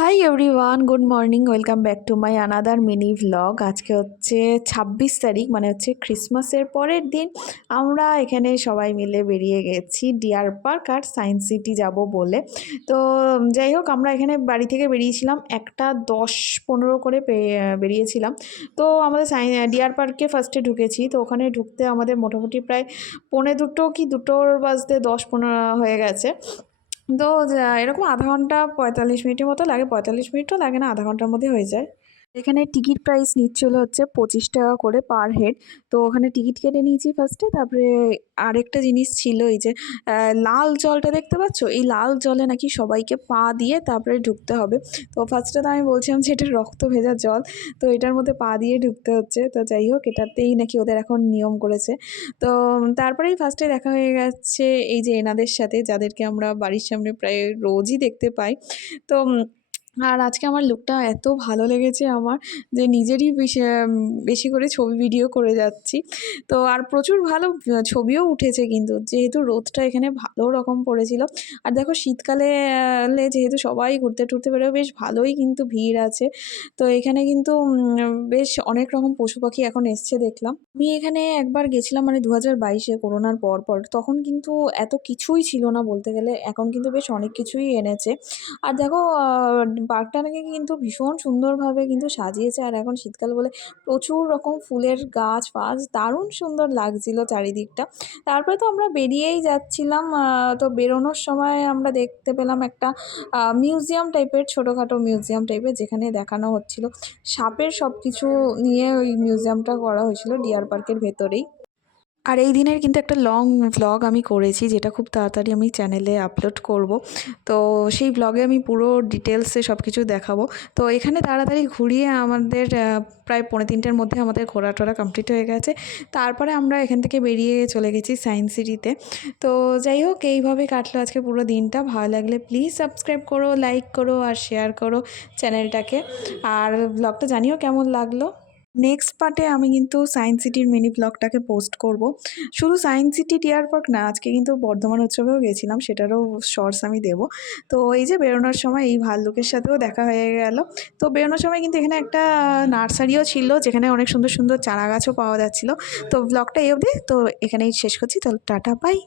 Hi everyone, good morning. Welcome back to my another mini vlog. আজকে হচ্ছে 26 তারিখ, মানে হচ্ছে ক্রিসমাসের পরের দিন। আমরা এখানে সবাই মিলে বেরিয়ে গেছি ডিয়ার পার্ক আর সায়েন্স সিটি যাব বলে। তো যাই হোক, আমরা এখানে বাড়ি থেকে বেরিয়েছিলাম 1:10-15 করে বেরিয়েছিলাম। তো আমাদের ডিয়ার পার্কে ফার্স্টে ঢুকেছি। তো ওখানে ঢুকতে আমাদের মোটামুটি প্রায় 1:45 কি 2টোর বাজতে 10-15 হয়ে গেছে। তো এরকম আধা ঘন্টা 45 মিনিটের মতো লাগে, 45 মিনিটও লাগে না, আধা ঘন্টার মধ্যে হয়ে যায়। এখানে টিকিট প্রাইস নিচ্ছিল হচ্ছে 25 টাকা করে পার হেড। তো ওখানে টিকিট কেটে নিয়েছি ফার্স্টে। তারপরে আরেকটা জিনিস ছিল, এই যে লাল জলটা দেখতে পাচ্ছ, এই লাল জলে নাকি সবাইকে পা দিয়ে তারপরে ঢুকতে হবে। তো ফার্স্টে তো আমি বলছিলাম যে এটা রক্ত ভেজা জল, তো এটার মধ্যে পা দিয়ে ঢুকতে হচ্ছে। তো যাই হোক, এটাতেই নাকি ওদের এখন নিয়ম করেছে। তো তারপরেই ফার্স্টে দেখা হয়ে গেছে এই যে এনাদের সাথে, যাদেরকে আমরা বাড়ির সামনে প্রায় রোজই দেখতে পাই। তো আর আজকে আমার লুকটা এত ভালো লেগেছে আমার, যে নিজেরই বেশি করে ছবি ভিডিও করে যাচ্ছি। তো আর প্রচুর ভালো ছবিও উঠেছে, কিন্তু যেহেতু রোদটা এখানে ভালো রকম পড়েছিল। আর দেখো শীতকালে যেহেতু সবাই ঘুরতে টুরতে বেরোবে, বেশ ভালোই কিন্তু ভিড় আছে। তো এখানে কিন্তু বেশ অনেক রকম পশু পাখি এখন এসছে দেখলাম। আমি এখানে একবার গেছিলাম, মানে 2022-এ করোনার পর তখন কিন্তু এত কিছুই ছিল না বলতে গেলে। এখন কিন্তু বেশ অনেক কিছুই এনেছে। আর দেখো পার্কটাকে কিন্তু ভীষণ সুন্দরভাবে কিন্তু সাজিয়েছে। আর এখন শীতকাল বলে প্রচুর রকম ফুলের গাছ ফাছ, দারুণ সুন্দর লাগছিল চারিদিকটা। তারপরে তো আমরা বেরিয়েই যাচ্ছিলাম। তো বেরোনোর সময় আমরা দেখতে পেলাম একটা মিউজিয়াম টাইপের, ছোটোখাটো মিউজিয়াম টাইপের, যেখানে দেখানো হচ্ছিল সাপের সব কিছু নিয়ে। ওই মিউজিয়ামটা করা হয়েছিল ডিয়ার পার্কের ভেতরেই। আর এই দিনের কিন্তু একটা লং ভ্লগ আমি করেছি, যেটা খুব তাড়াতাড়ি আমি চ্যানেলে আপলোড করব। তো সেই ভ্লগে আমি পুরো ডিটেলসে সব কিছু দেখাবো। তো এখানে তাড়াতাড়ি ঘুরিয়ে আমাদের প্রায় 2:45-এর মধ্যে আমাদের ঘোরা টোরা কমপ্লিট হয়ে গেছে। তারপরে আমরা এখান থেকে বেরিয়ে চলে গেছি সায়েন্স সিটিতে। তো যাই হোক, এইভাবে কাটলো আজকে পুরো দিনটা। ভালো লাগলে প্লিজ সাবস্ক্রাইব করো, লাইক করো আর শেয়ার করো চ্যানেলটাকে। আর ভ্লগটা জানিও কেমন লাগলো। নেক্সট পার্টে আমি কিন্তু সায়েন্স সিটির মিনি ব্লগটাকে পোস্ট করব। শুধু সায়েন্স সিটি ডিয়ার পার্ক না, আজকে কিন্তু বর্ধমান উৎসবেও গেছিলাম, সেটারও শর্টস আমি দেবো। তো এই যে বেরোনোর সময় এই ভাল্লুকের সাথেও দেখা হয়ে গেল। তো বেরোনোর সময় কিন্তু এখানে একটা নার্সারিও ছিল, যেখানে অনেক সুন্দর সুন্দর চারা গাছও পাওয়া যাচ্ছিলো। তো ব্লগটা এই অবধি, তো এখানেই শেষ করছি। তো টাটা, বাই।